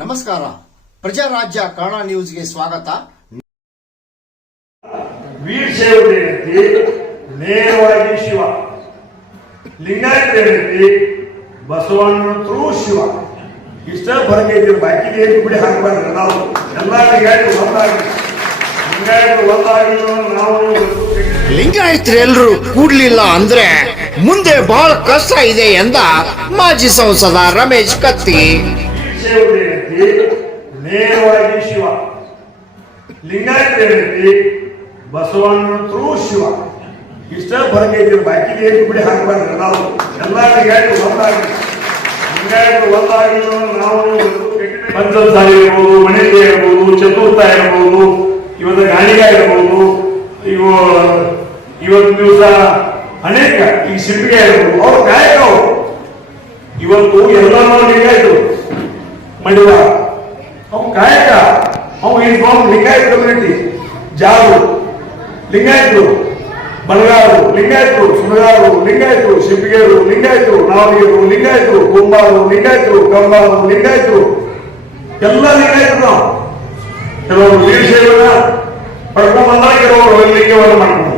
ನಮಸ್ಕಾರ, ಪ್ರಜಾರಾಜ್ಯ ಕನ್ನಡ ನ್ಯೂಸ್ಗೆ ಸ್ವಾಗತ. ವೀರಶೈವ ಏನೈತಿ, ನೇರವಾಗಿ ಶಿವ. ಲಿಂಗಾಯತ ಏನೈತಿ, ಬಸವಣ್ಣ ಥ್ರೂ ಶಿವ. ಇಷ್ಟ ಫರಕ್ ಐತಿ, ಬಾಕಿ ಏನು ಬಿಡಿ ಹಾಕಬಾರ್ದು. ನಾವು ಎಲ್ಲ ಲಿಂಗಾಯತರು ಒಂದಾಗಿ, ಲಿಂಗಾಯತರು ಒಂದಾಗಿಲ್ಲ. ನಾವು ಲಿಂಗಾಯತರೆಲ್ಲರೂ ಕೂಡ್ಲಿಲ್ಲ ಅಂದ್ರೆ ಮುಂದೆ ಬಹಳ ಕಷ್ಟ ಇದೆ ಎಂದ ಮಾಜಿ ಸಂಸದ ರಮೇಶ್ ಕತ್ತಿ. ವೀರಶೈವ ಏನೈತಿ, ನೇರವಾಗಿ ಶಿವ. ಲಿಂಗಾಯತ ಏನೈತಿ, ಬಸವಣ್ಣ ಥ್ರೂ ಶಿವ. ಇಷ್ಟ ಫರಕ್ ಐತಿ, ಬಾಕಿ ಏನು ಬಿಡಿ ಹಾಕಬಾರ್ದು. ನಾವು ಎಲ್ಲ ಲಿಂಗಾಯತರು ಒಂದಾಗಿ, ಲಿಂಗಾಯತರು ಒಂದಾಗಿಲ್ಲ. ನಾವು ಪಂಚಸಾಲ ಇರ್ಬೋದು, ಮಣಿಗೆ ಇರ್ಬೋದು, ಚತುರ್ಥ ಇರ್ಬೋದು, ಇವತ್ತು ಗಾಣಿಗ ಇರ್ಬೋದು, ಇವತ್ತು ದಿವಸ ಅನೇಕ ಈ ಶಿಲ್ಪಿಗೆ ಇರ್ಬೋದು, ಅವ್ರ ಗಾಯಕ ಅವರು. ಇವತ್ತು ಎಲ್ಲ ಲಿಂಗಾಯತರು ಮಡಿವ ಅವ್ ಗಾಯಕ, ಅವು ಲಿಂಗಾಯತ ಕಮ್ಯುನಿಟಿ. ಜಾರು ಲಿಂಗಾಯತರು, ಬಣಗಾರರು ಲಿಂಗಾಯತರು, ಸುಣಗಾರರು ಲಿಂಗಾಯತರು, ಶಿಲ್ಪಿಗೆಯರು ಲಿಂಗಾಯತರು, ನಾವಲಿಗರು ಲಿಂಗಾಯತರು, ಕುಂಬಾರರು ಲಿಂಗಾಯತರು, ಕಂಬಾರರು ಲಿಂಗಾಯತರು, ಎಲ್ಲ ಲಿಂಗಾಯತರು. ನಾವು ಕೆಲವರು ವೀರಶೈವನ ಪಡ್ಕೊಂಡ್ ಬಂದಾಗ ಕೆಲವರು ಲಿಂಗವನ್ನು ಮಾಡ್ಕೊಂಡು.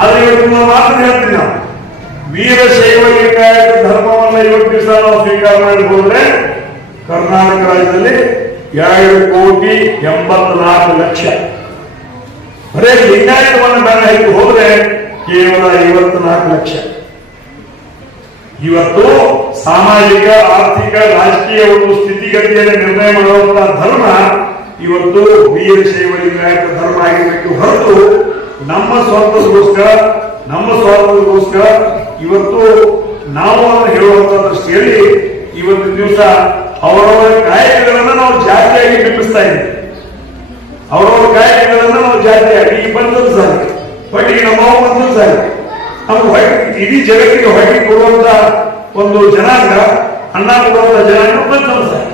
ಆದ್ರೆ ಇವತ್ತು ಮಾತ್ರ ಹೇಳ್ತೀನಿ, ನಾವು ವೀರಶೈವ ಲಿಂಗಾಯತ ಧರ್ಮವನ್ನ ಇವತ್ತು ದಿವಸ ನಾವು ಸ್ವೀಕಾರ ಮಾಡಿ ಹೋದ್ರೆ ಕರ್ನಾಟಕ ರಾಜ್ಯದಲ್ಲಿ 2,84,00,000. ಬರೇ ಲಿಂಗಾಯತವನ್ನು ಬೆನ್ನ ಹಾಕಿ ಹೋದ್ರೆ ಕೇವಲ 54,00,000. ಇವತ್ತು ಸಾಮಾಜಿಕ, ಆರ್ಥಿಕ, ರಾಜಕೀಯ ಒಂದು ಸ್ಥಿತಿಗತಿಯನ್ನು ನಿರ್ಣಯ ಮಾಡುವಂತಹ ಧರ್ಮ ಇವತ್ತು ವೀರಶೈವ ಲಿಂಗಾಯತ ಧರ್ಮ ಆಗಿರಬೇಕು ಹೊರತು ನಮ್ಮ ಸ್ವಾರ್ಥಗೋಸ್ಕರ ಇವತ್ತು ನಾವು ಹೇಳುವಂತ ದೃಷ್ಟಿಯಲ್ಲಿ ಇವತ್ತು ದಿವಸ ಅವರವರ ಕಾಯಕಗಳನ್ನ ನಾವು ಜಾತಿಯಾಗಿ ಬಿಂಬಿಸ್ತಾ ಇದ್ದೀವಿ. ಅವರವರ ಕಾಯಕಗಳನ್ನ ನಾವು ಜಾತಿಯಾಗಿ ಈ ಬಂದದ್ದು ಸಾರಿ ಹೊಟ್ಟಿ ನಮ್ಮ ಬಂದದ್ದು ಸಾರಿ ನಮ್ಗೆ ಇಡೀ ಜಗತ್ತಿಗೆ ಹೊಟ್ಟಿ ಕೊಡುವಂತ ಒಂದು ಜನಾಂಗ, ಅನ್ನ ಕೊಡುವಂತ ಜನಾಂಗ ಬಂದದ್ದು ಸಾರಿ.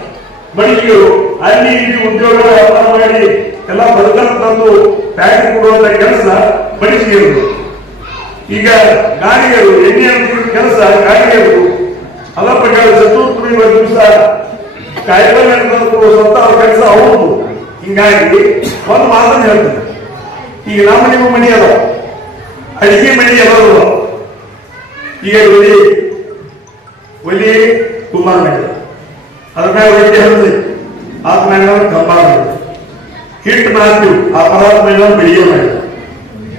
ಬಡಗಿಗಳು ಅಲ್ಲಿ ಇಲ್ಲಿ ಉದ್ಯೋಗ ವ್ಯಾಪಾರ ಮಾಡಿ ಎಲ್ಲ ಬದುಕನ್ನು ತಂದು ಫ್ಯಾಕ್ಟ್ರಿ ಕೊಡುವಂತ ಕೆಲಸ ಬಡಿಸಿಗೆಗಳು. ಈಗ ಗಾಡಿಗಳು ಎಣ್ಣೆ ಕೆಲಸ ಗಾಡಿಗಳು ಅಲ್ಲ ಪ್ರಕಾರ ಚತುರ್ಥಿ ದಿವಸ ಕಾಯಿಲೆ ಸ್ವತಃ ಕೆಲಸ ಹೌದು. ಹಿಂಗಾಗಿ ಒಂದು ಮಾತನ್ನು ಹೇಳ್ತಾರೆ, ಈಗ ನಮ್ಮ ನಿಮ್ಮ ಮನೆ ಅದ, ಅಡಿಗೆ ಮನೆ ಎಲ್ಲರೂ ಈಗ ಒಲಿ ಕುಮಾರ ಮನೆ, ಅದ್ರ ಮ್ಯಾಗ ಒಳ್ಳೆ ಹೇಳ್ತೀವಿ, ಆದ ಮ್ಯಾಗ ಕಂಬಾರ ಮಾಡಿ ಹಿಟ್ಟು ಮಾಡ್ತೀವಿ, ಆ ಪದಾರ್ಥ ಮೇಲೆ ಬೆಳಿಗ್ಗೆ ಮಾಡಿ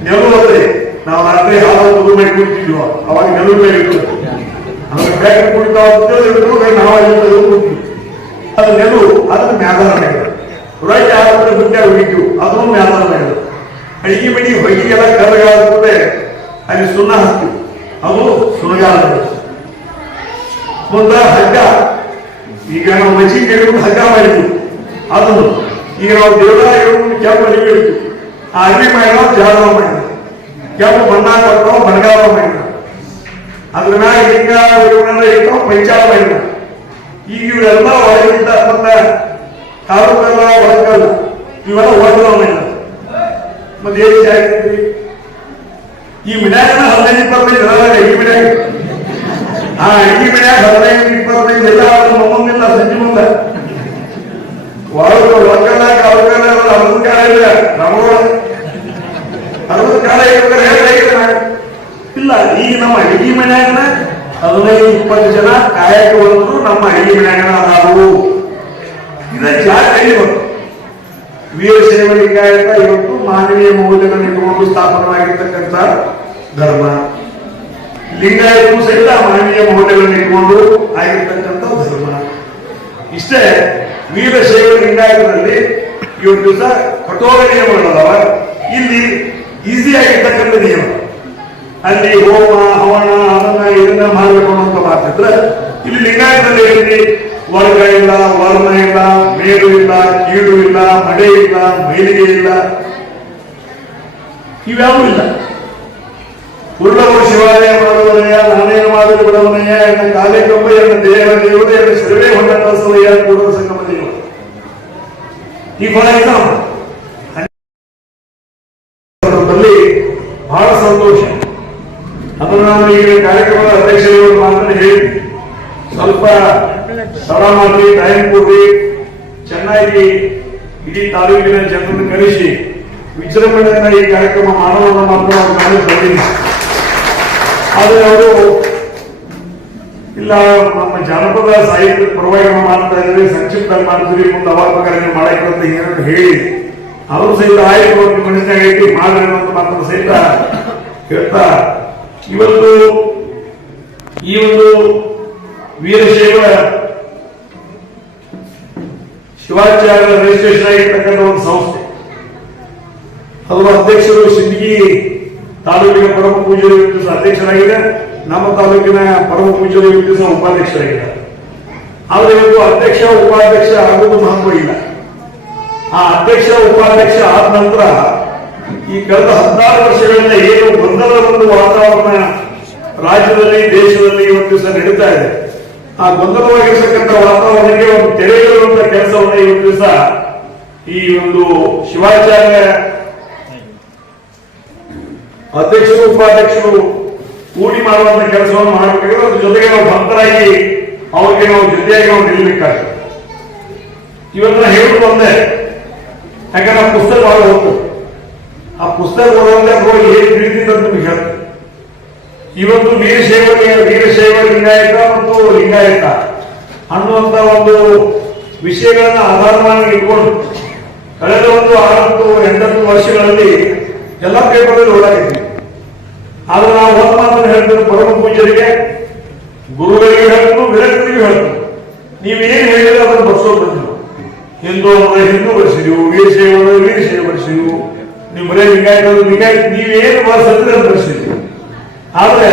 ನೆಲವು ಹೋದ್ರೆ ನಾವು ರಾತ್ರಿ ಹಾಲು ಮದುವೆ ಮಾಡಿ ಕುಡಿತಿದ್ವಿ. ಅವಾಗ ನೆಲವು ಮೇಲೆ ಇರ್ತದೆ, ಅದ್ರ ಬ್ಯಾಗ್ ಕುಡಿತಾ ನಾವು ಅದು ನೆಲವು, ಅದನ್ನ ಮ್ಯಾದಾರ ಮೇಲೆ ರೊಟ್ಟಿ ಆದ್ರೆ ಗುಡ್ಡ ಹುಡುಕಿವು, ಅದನ್ನು ಮ್ಯಾದಾರ ಮೇಲೆ. ಅಡಿಗೆ ಮಣಿ ಹೊಯ್ಗೆಲ್ಲ ಕರಗಾದ ಕೂಡ ಅಲ್ಲಿ ಸುಣ್ಣ ಹಾಕ್ತಿವಿ, ಅದು ಸುಣಗಾಲ. ಮುಂದ ಹಗ್ಗ, ಈಗ ನಾವು ಮಜ್ಜಿ ಕೆಡಬೇಕು ಹಗ್ಗ ಮಾಡಿದ್ವಿ, ಅದನ್ನು ಈಗ ನಾವು ದೇವರ ಕೆಂಪು ಅಡಿಗೆ ಇಡ್ತೀವಿ. ಆ ಅಡಿಗೆ ಮಾಡಿ ನಾವು ಜಾದವ ಮಾಡಿದ್ವಿ, ಕೆಂಪು ಬಣ್ಣ ಕೊಟ್ಟು ಬಣಗಾಲ ಮಾಡಿದ, ಅದ್ರ ಮ್ಯಾಗ ಲಿಂಗ ಇಟ್ಟು ಪಂಚಾಲ ಮಾಡಿದ. ಈಗ ಇವರೆಲ್ಲ ಒಳಗಿದ್ದ ಮತ್ತೆ ಕಾಲುಕಲ್ಲ ಒಳಗಲ್ಲ ಇವೆಲ್ಲ ಒಳಗಲ್ಲ ಮಾಡಿದ. ಮತ್ತೆ ಏನು ಜಾಗ್ರಿ ಈ ಮನ್ಯಾಗ 15-25 ಜನ ಅಡಿಗೆ ಮನ್ಯಾಗ, ಆ ಅಡಿಗೆ ಮನ್ಯಾಗ 15-25 ಜನ ಮೊಮ್ಮಲ್ಲ ಸಂಜೆ ಮುಂದೆ ಒಳಗಲ್ಲ ಕಾಲುಕಲ್ಲ ಅರ್ಧ ಕಾಲ ಇಲ್ಲ ನಮಗಳು ಅರ್ಧ ಕಾಲ ಇಲ್ಲ. ಈಗ ನಮ್ಮ ಅಡಿಗೆ ಮನ್ಯಾಗನ 15-20 ಜನ ಕಾಯಕ ಬಂದ್ರು ನಮ್ಮ ಅಡಿಗೆ ಮನ್ಯಾಗನ ಅದಾವು. ಇದ ಜಾತಿ ಬಂತು. ವೀರಶೈವ ಲಿಂಗಾಯತ ಇವತ್ತು ಮಾನವೀಯ ಮೌಲ್ಯಗಳನ್ನು ಇಟ್ಟುಕೊಂಡು ಸ್ಥಾಪನವಾಗಿರ್ತಕ್ಕಂಥ ಧರ್ಮ. ಲಿಂಗಾಯತರು ಸಹಿತ ಮಾನವೀಯ ಮೌಲ್ಯಗಳನ್ನು ಇಟ್ಟುಕೊಂಡು ಆಗಿರ್ತಕ್ಕಂಥ ಧರ್ಮ. ಇಷ್ಟೇ ವೀರಶೈವ ಲಿಂಗಾಯತದಲ್ಲಿ ಇವತ್ತು ದಿವಸ ಕಠೋರ ನಿಯಮಗಳದಾವ, ಇಲ್ಲಿ ಈಸಿ ಆಗಿರ್ತಕ್ಕಂಥ ನಿಯಮ. ಅಲ್ಲಿ ಹೋಮ ಹವನ ಅದನ್ನ ಇದನ್ನ ಮಾಡಬೇಕು ಅಂತ ಮಾತಿದ್ರೆ ಇಲ್ಲಿ ಲಿಂಗಾಯತದಲ್ಲಿ ಹೇಳಿ ವರ್ಗ ಇಲ್ಲ, ವರ್ಣ ಇಲ್ಲ, ಮೇಲು ಇಲ್ಲ, ಕೀಳು ಇಲ್ಲ, ಮಡೆ ಇಲ್ಲ, ಮೈಲಿಗೆ ಇಲ್ಲ, ಇವ್ಯಾವೂ ಇಲ್ಲ. ಉಳ್ಳವರು ಶಿವಾಲಯ ಮಾಡುವನಯ್ಯ, ನಾನೇನು ಮಾಡಲು ಬಿಡವನಯ್ಯ, ಎನ್ನ ಕಾಲೇ ಕಂಬ, ಎನ್ನ ದೇಹ ದೇವರು, ಎನ್ನ ಸರ್ವೇ ಹೊಂಡ ಸವಯ್ಯ ಕೂಡದ ಸಂಗಮ ದೇವ. ಈ ಫಾರ್ ಎಕ್ಸಾಂಪಲ್ ಬಹಳ ಸಂತೋಷ. ಅದನ್ನು ನಾನು ಈಗ ಕಾರ್ಯಕ್ರಮದ ಅಧ್ಯಕ್ಷರುಗಳು ಮಾತನ್ನು ಹೇಳಿ ಸ್ವಲ್ಪ ತಡ ಮಾಡಿ ಟೈಮ್ ಕೊಡ್ರಿ, ಚೆನ್ನಾಗಿ ಇಡೀ ತಾಲೂಕಿನ ಜನರನ್ನು ಕರೆಸಿ ವಿಜೃಂಭಣೆಯಿಂದ ಈ ಕಾರ್ಯಕ್ರಮ ಮಾಡೋಣ ಮಾತ್ರ ನಾನು ಬಂದಿದ್ದೀನಿ. ಆದರೆ ಅವರು ಇಲ್ಲ ನಮ್ಮ ಜಾನಪದ ಸಾಹಿತ್ಯದ ಪರವಾಗಿ ಮಾಡ್ತಾ ಇದ್ರಿ, ಸಂಕ್ಷಿಪ್ತವಾಗಿ ಮಾಡ್ತೀವಿ, ಮುಂದೆ ಅವಾಗ ಪ್ರಕಾರ ಮಾಡಕ್ಕೆ ಅಂತ ಏನಾದ್ರು ಹೇಳಿ ಅವರು ಸಹಿತ ಆಯ್ತು ಒಂದು ಮನಸ್ಸಿನಾಗ ಐತಿ ಮಾಡ್ರಿ ಅನ್ನೋ ಮಾತನ್ನು ಸಹಿತ ಹೇಳ್ತಾ ಇವತ್ತು ಈ ಒಂದು ವೀರಶೈವ ಶಿವಾಚಾರ್ಯ ರಿಜಿಸ್ಟ್ರೇಷನ್ ಆಗಿರ್ತಕ್ಕಂಥ ಒಂದು ಸಂಸ್ಥೆ, ಅದರ ಅಧ್ಯಕ್ಷರು ಸಿಂದಗಿ ತಾಲೂಕಿನ ಪರಮ ಪೂಜ್ಯರು ದಿವಸ ಅಧ್ಯಕ್ಷರಾಗಿದೆ, ನಮ್ಮ ತಾಲೂಕಿನ ಪರಮ ಪೂಜ್ಯರು ದಿವಸ ಉಪಾಧ್ಯಕ್ಷರಾಗಿದ್ದಾರೆ. ಆದ್ರೆ ಇವತ್ತು ಅಧ್ಯಕ್ಷ ಉಪಾಧ್ಯಕ್ಷ ಆಗುವುದು ಮಹತ್ವ ಇಲ್ಲ. ಆ ಅಧ್ಯಕ್ಷ ಉಪಾಧ್ಯಕ್ಷ ಆದ ನಂತರ ಈ ಕಳೆದ 16 ವರ್ಷಗಳಿಂದ ಏನು ಗೊಂದಲದ ಒಂದು ವಾತಾವರಣ ರಾಜ್ಯದಲ್ಲಿ ದೇಶದಲ್ಲಿ ಇವತ್ತು ದಿವಸ ನಡೀತಾ ಇದೆ, ಆ ಗೊಂದಲವಾಗಿರ್ತಕ್ಕಂಥ ವಾತಾವರಣಕ್ಕೆ ಒಂದು ತೆರೆಯುವಂತ ಕೆಲಸವನ್ನ ಇವತ್ತು ದಿವಸ ಈ ಒಂದು ಶಿವಾಚಾರ್ಯ ಅಧ್ಯಕ್ಷರು ಉಪಾಧ್ಯಕ್ಷರು ಕೂಡಿ ಮಾಡುವಂತ ಕೆಲಸವನ್ನು ಮಾಡಬೇಕಾದ್ರೆ ಅದ್ರ ಜೊತೆಗೆ ನಾವು ಭಕ್ತರಾಗಿ ಅವ್ರಿಗೆ ನಾವು ಜೊತೆಯಾಗಿ ನಾವು ನಿಲ್ಲಬೇಕಾಗ್ತದೆ. ಇವನ್ನ ಹೇಳುವುದು ಒಂದೇ, ಯಾಕಂದ್ರೆ ಆ ಪುಸ್ತಕ ಬಹಳ ಹೋಗ್ತದೆ. ಆ ಪುಸ್ತಕ ಓದುವಂತೆ ಅದ್ರೊಳಗೆ ಏನ್ ತಿಳಿದಿದೆ ಅಂತ ನಿಮ್ಗೆ ಹೇಳ್ತದೆ. ಇವತ್ತು ವೀರಶೈವ ಲಿಂಗಾಯತ ಮತ್ತು ಲಿಂಗಾಯತ ಅನ್ನುವಂತ ಒಂದು ವಿಷಯಗಳನ್ನ ಆಧಾರವಾಗಿ ಇಟ್ಕೊಂಡು ಕಳೆದ ಒಂದು 6-8 ವರ್ಷಗಳಲ್ಲಿ ಎಲ್ಲ ಪೇಪರ್ಗಳಲ್ಲಿ ಓಡಾಡಿದ್ವಿ. ಆದ್ರೆ ನಾವು ಒಂದು ಮಾತನ್ನು ಹೇಳ್ತೇವೆ, ಪರಮ ಪೂಜ್ಯರಿಗೆ ಗುರುಗಳಿಗೆ ಹೇಳ್ತು, ವಿರಕ್ತರಿಗೂ ಹೇಳ್ತು, ನೀವೇನು ಹೇಳಿದ್ರೆ ಅದನ್ನು ಬರ್ಸೋದು ಬಂದಿಲ್ಲ. ಹಿಂದೂ ಅಂದ್ರೆ ಹಿಂದೂ ಬರ್ಸಿದೀವು, ವೀರಶೈವ ಅಂದ್ರೆ ವೀರಶೈವ ಬರ್ಸಿದೀವು, ನೀವು ಬರೇ ಲಿಂಗಾಯತ ಲಿಂಗಾಯತ ನೀವೇನು ಬರ್ಸಿದ್ರೆ ಅದು ಬರ್ಸಿದೀವಿ. ಆದ್ರೆ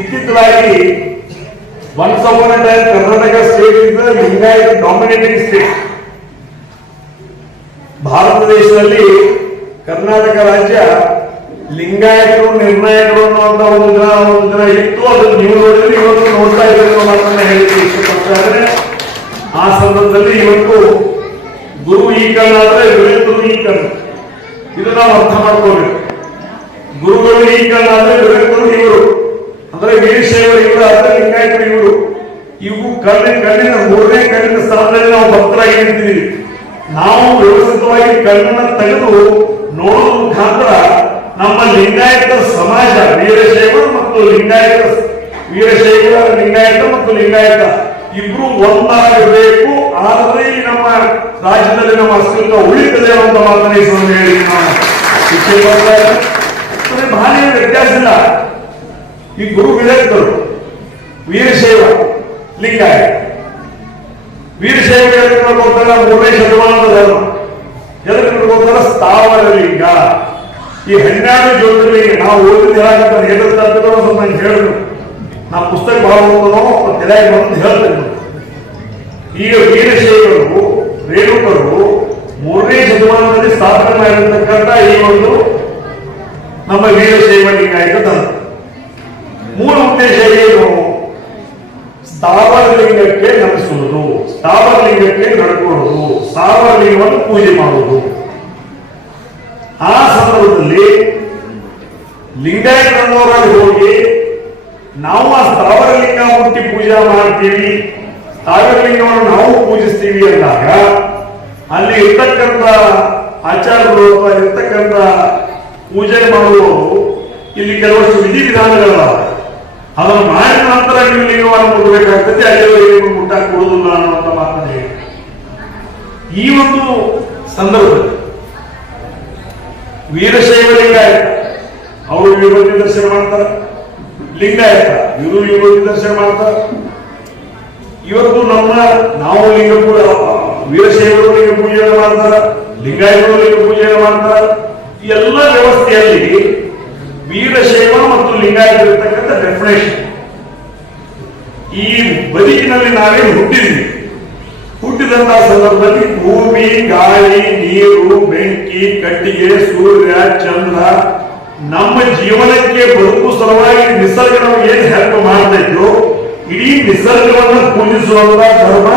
ಇತ್ತಿತ್ತಲಾಗಿ once upon a time Karnataka state is the Lingayat dominating state. Bharat ದೇಶದಲ್ಲಿ ಕರ್ನಾಟಕ ರಾಜ್ಯ ಲಿಂಗಾಯತರು ನಿರ್ಣಾಯಕರು ಅನ್ನುವಂತ ಒಂದು ದಿನ ಇತ್ತು. ಅದನ್ನು ನೀವು ನೋಡಿದ್ರೆ ಇವತ್ತು ನೋಡ್ತಾ ಇರೋ ಮಾತನ್ನ ಹೇಳಿಕ್ಕೆ ಇಷ್ಟಪಡ್ತಾರೆ. ಆ ಸಂದರ್ಭದಲ್ಲಿ ಇವತ್ತು ಗುರು ಈ ಕರ್ಣ ಆದ್ರೆ ವಿರಕ್ತರು ಈ ಕರ್ಣ, ಇದು ನಾವು ಅರ್ಥ ಮಾಡ್ಕೋಬೇಕು. ಗುರುಗಳು ಈ ಕರ್ಣ ಆದ್ರೆ ವಿರಕ್ತರು ಇವರು, ಅಂದ್ರೆ ವೀರಶೈವರು ಇವರು ಆದ್ರೆ ಲಿಂಗಾಯತರು ಇವರು. ಇವು ಕಣ್ಣಿನ 3ನೇ ಕಣ್ಣಿನ ಸ್ಥಾನದಲ್ಲಿ ನಾವು ಭಕ್ತರಾಗಿ ನಿಂತಿದ್ದೀವಿ. ನಾವು ವ್ಯವಸ್ಥಿತವಾಗಿ ಕಣ್ಣನ್ನ ತೆಗೆದು ನೋಡುವ ಮುಖಾಂತರ ನಮ್ಮ ಲಿಂಗಾಯತ ಸಮಾಜ ವೀರಶೈವ ಮತ್ತು ಲಿಂಗಾಯತ ಮತ್ತು ಲಿಂಗಾಯತ ಇಬ್ರು ಒಂದಾಗಬೇಕು. ಆದರೆ ಈ ನಮ್ಮ ರಾಜ್ಯದಲ್ಲಿ ನಮ್ಮ ಅಸ್ತಿತ್ವ ಉಳಿತದೆ ಅಂತ ಮಾತನ್ನ ಹೇಳಿ ನಾವು ಭಾರಿ ವ್ಯತ್ಯಾಸ ಇಲ್ಲ. ಈ ಗುರು ವಿರಕ್ತರು ವೀರಶೈವ ಲಿಂಗಾಯತ, ವೀರಶೈವ ಹೋಗ್ತಾರೆ 3ನೇ ಶತಮಾನದ ಧರ್ಮ, ಎದಕ್ಕೆ ಹೋಗ್ತಾರೆ ಸ್ಥಾವರ ಲಿಂಗ. ಈ 12 ಜ್ಯೋತಿರ್ಲಿಂಗ ನಾವು ಓದಿದ ಹೇಳಕಂತ ಸ್ವಲ್ಪ ನಂಗೆ ಹೇಳಿದ್ರು, ನಾ ಪುಸ್ತಕ ಬಹಳ ಓದೋದು ತಲೆಯಾಗಿ ಬಂದು ಹೇಳ್ತೇನೆ. ಈಗ ವೀರಶೈವರು ರೇಣುಕರು 3ನೇ ಶತಮಾನದಲ್ಲಿ ಸ್ಥಾಪನೆ ಮಾಡಿರ್ತಕ್ಕಂಥ ಈ ಒಂದು ನಮ್ಮ ವೀರಶೈವ ಲಿಂಗಾಯತ ಧರ್ಮ ಮೂಲ ಉದ್ದೇಶ ಏನು? ಸ್ಥಾವರ ಲಿಂಗಕ್ಕೆ ನಮಿಸುವುದು, ಸ್ಥಾವರ ಲಿಂಗಕ್ಕೆ ನಡ್ಕೊಳ್ಳೋದು, ಸ್ಥಾವರ ಲಿಂಗವನ್ನು ಪೂಜೆ ಮಾಡುವುದು. ಆ ಸಂದರ್ಭದಲ್ಲಿ ಲಿಂಗಾಯತರನ್ನವರಾಗಿ ಹೋಗಿ ನಾವು ಆ ಸ್ಥಾವರ ಲಿಂಗ ಮುಟ್ಟಿ ಪೂಜೆ ಮಾಡ್ತೀವಿ, ಸ್ಥಾವರ ಲಿಂಗವನ್ನು ನಾವು ಪೂಜಿಸ್ತೀವಿ ಅಂದಾಗ ಅಲ್ಲಿ ಇರ್ತಕ್ಕಂಥ ಆಚಾರ್ಯರು ಅಥವಾ ಇರ್ತಕ್ಕಂಥ ಪೂಜೆ ಮಾಡುವವರು ಇಲ್ಲಿ ಕೆಲವಷ್ಟು ವಿಧಿವಿಧಾನಗಳಲ್ಲ. ಅದನ್ನು ಮಾಡಿದ ನಂತರ ನೀವು ಲಿಂಗವನ್ನು ಮುಟ್ಟಬೇಕಾಗ್ತದೆ, ಅಲ್ಲಿವರೆಗೆ ಮುಟ್ಟಾಕ್ ಕೊಡುವುದಿಲ್ಲ ಅನ್ನುವಂಥ ಮಾತನ್ನು ಹೇಳಿ ಈ ಒಂದು ಸಂದರ್ಭದಲ್ಲಿ ವೀರಶೈವ ಲಿಂಗಾಯತ ಅವರು ವಿಭೂತಿ ದರ್ಶನ ಮಾಡ್ತಾರೆ, ಲಿಂಗಾಯತ ಇವರು ವಿಭೂತಿ ದರ್ಶನ ಮಾಡ್ತಾರೆ. ಇವತ್ತು ನಾವು ಲಿಂಗ ವೀರಶೈವರು ಲಿಂಗ ಪೂಜೆಯನ್ನು ಮಾಡ್ತಾರೆ, ಲಿಂಗಾಯತರು ಲಿಂಗ ಪೂಜೆಯನ್ನು ಮಾಡ್ತಾರೆ. ಈ ಎಲ್ಲ ವ್ಯವಸ್ಥೆಯಲ್ಲಿ ವೀರಶೈವ ಮತ್ತು ಲಿಂಗಾಯತ ಇರತಕ್ಕಂಥ ಡೆಫಿನೇಷನ್ ಈ ಬದುಕಿನಲ್ಲಿ ನಾವೇ ಹುಟ್ಟಿದಂತಹ ಸಂದರ್ಭದಲ್ಲಿ ಭೂಮಿ, ಗಾಳಿ, ನೀರು, ಬೆಂಕಿ, ಕಟ್ಟಿಗೆ, ಸೂರ್ಯ, ಚಂದ್ರ ನಮ್ಮ ಜೀವನಕ್ಕೆ ಬದುಕು ಸಲುವಾಗಿ ನಿಸರ್ಗ ನಮಗೆ ಏನು ಹೆಲ್ಪ್ ಮಾಡ್ತಾ ಇದ್ರು, ಇಡೀ ನಿಸರ್ಗವನ್ನು ಪೂಜಿಸುವಂತ ಧರ್ಮ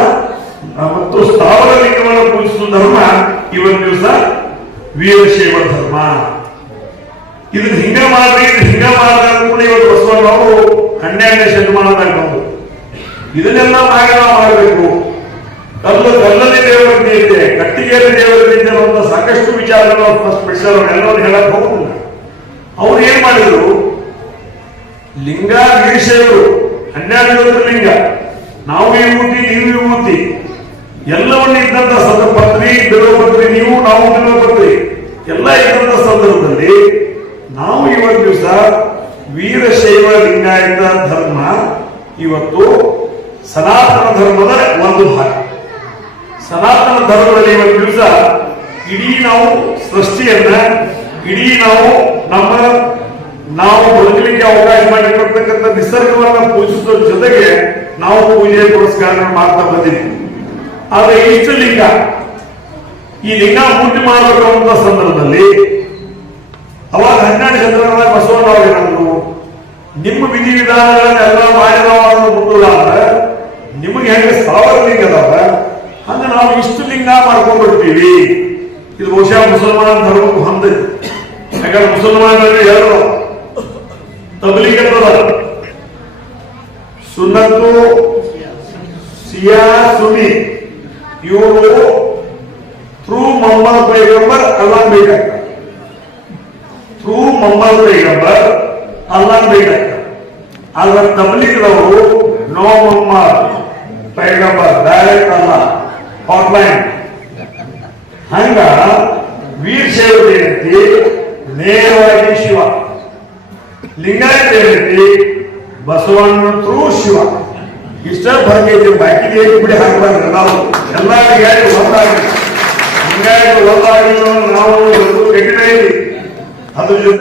ಮತ್ತು ಸ್ಥಾವರ ಲಿಂಗವನ್ನು ಪೂಜಿಸುವ ಧರ್ಮ ಇವತ್ತು ದಿವಸ ವೀರಶೈವ ಧರ್ಮ. ಇದನ್ನ ಹಿಂಗ ಮಾಡ್ರಿ ಹಿಂಗ ಮಾಡಿದ ಕೂಡ ಇವತ್ತು ಬಸವಣ್ಣವರು 12ನೇ ಶತಮಾನದಾಗ ಬಂದು ಇದನ್ನೆಲ್ಲ ನಾವು ಮಾಡಬೇಕು. ಕಲ್ಲಲ್ಲಿ ದೇವರ ಇದೆ, ಕಟ್ಟಿಗೆಯಲ್ಲಿ ದೇವರ ಇದೆ ಅನ್ನುವಂಥ ಸಾಕಷ್ಟು ವಿಚಾರಗಳು ಫಸ್ಟ್ ಬಿಡಿಸೋರು ಎಲ್ಲರೂ ಹೇಳಕ್ ಹೋಗುದಿಲ್ಲ. ಅವ್ರು ಏನ್ ಮಾಡಿದ್ರು, ಲಿಂಗ ವೀರಶೈವರು 12 ಲಿಂಗ, ನಾವು ವಿಭೂತಿ ನೀವು ವಿಭೂತಿ ಎಲ್ಲವನ್ನ ಇದ್ದಂತ ಪತ್ರಿ ಬಿಲ್ವಪತ್ರಿ, ನೀವು ನಾವು ಬಿಲ್ವಪತ್ರಿ ಎಲ್ಲ ಇದ್ದಂತ ಸಂದರ್ಭದಲ್ಲಿ ನಾವು ಇವತ್ತು ದಿವಸ ವೀರಶೈವ ಲಿಂಗಾಯತ ಧರ್ಮ ಇವತ್ತು ಸನಾತನ ಧರ್ಮದ ಒಂದು ಭಾಗ. ಸನಾತನ ಧರ್ಮದಲ್ಲಿ ಇವತ್ತು ದಿವಸ ಇಡೀ ನಾವು ಸೃಷ್ಟಿಯನ್ನ ಇಡೀ ನಾವು ಬದುಕಲಿಕ್ಕೆ ಅವಕಾಶ ಮಾಡಿಕೊಡ್ತಕ್ಕಂಥ ನಿಸರ್ಗವನ್ನ ಪೂಜಿಸುವ ಜೊತೆಗೆ ನಾವು ಪೂಜೆ ಪುರಸ್ಕಾರ ಮಾಡ್ತಾ ಬಂದಿದ್ದೀವಿ. ಆದ್ರೆ ಇಷ್ಟು ಲಿಂಗ, ಈ ಲಿಂಗ ಮೂರ್ತಿ ಮಾಡಬೇಕಂತ ಸಂದರ್ಭದಲ್ಲಿ ಅವಾಗ 12 ಶತಮಾನದ ಬಸವಣ್ಣವ್ರು ಏನಂದ್ರು, ನಿಮ್ಮ ವಿಧಿವಿಧಾನಗಳನ್ನೆಲ್ಲ ಮಾಡಿದವ ಮುಂದುವರಾದ್ರೆ ನಿಮಗೆ ಹೆಂಗೆ 1000 ಲಿಂಗ ಅದಾವ, ಹಂಗ ನಾವು ಇಷ್ಟು ಲಿಂಗ ಮಾಡ್ಕೊಂಡ್ಬಿಡ್ತೀವಿ. ಇದು ಬಹುಶಃ ಮುಸಲ್ಮಾನ ಧರ್ಮಕ್ಕೂ ಹೊಂದಿದೆ. ಯಾಕಂದ್ರೆ ಮುಸಲ್ಮಾನರಲ್ಲಿ ಎರಡು ತಬ್ಲೀಗ್ ಸುನ್ನತ್ತು ಸಿಯಾ ಸುನ್ನಿ, ಇವರು ಥ್ರೂ ಮೊಹಮ್ಮದ್ ಪೈಗಂಬರ್ ಅಲ್ಲಾಹ್ ಬೇಕಾಗ್ತಾರೆ. ಥ್ರೂ ಮೊಹಮ್ಮದ್ ಪೈಗಂಬರ್ ಅಲ್ಲಾಹ್ ಬೇಕಾಗ್ತಾರೆ. ಆದ್ರೆ ತಬ್ಲೀಗ್ನವರು ನೋ ಮೊಹಮ್ಮದ್ ಪೈಗಂಬರ್, ಡೈರೆಕ್ಟ್ ಅಲ್ಲಾಹ್, ಹಾಟ್ಲೈನ್. ಹಂಗ ವೀರಶೈವ ಏನೈತಿ ನೇರವಾಗಿ ಶಿವ, ಲಿಂಗಾಯತ ಏನೈತಿ ಬಸವಣ್ಣ ಥ್ರೂ ಶಿವ. ಇಷ್ಟ ಬರ್ಗೈತಿ, ಬಾಕಿ ಬಿಡಿ ಹಾಕ್ಬಾರ್ದು. ನಾವು ಎಲ್ಲ ಲಿಂಗಾಯತ ಒಂದಾಗಿ, ಲಿಂಗಾಯತ ಒಂದಾಗಿ ನಾವು ಕೆಟ್ಟಿನ ಅದ್ರ ಜೊತೆ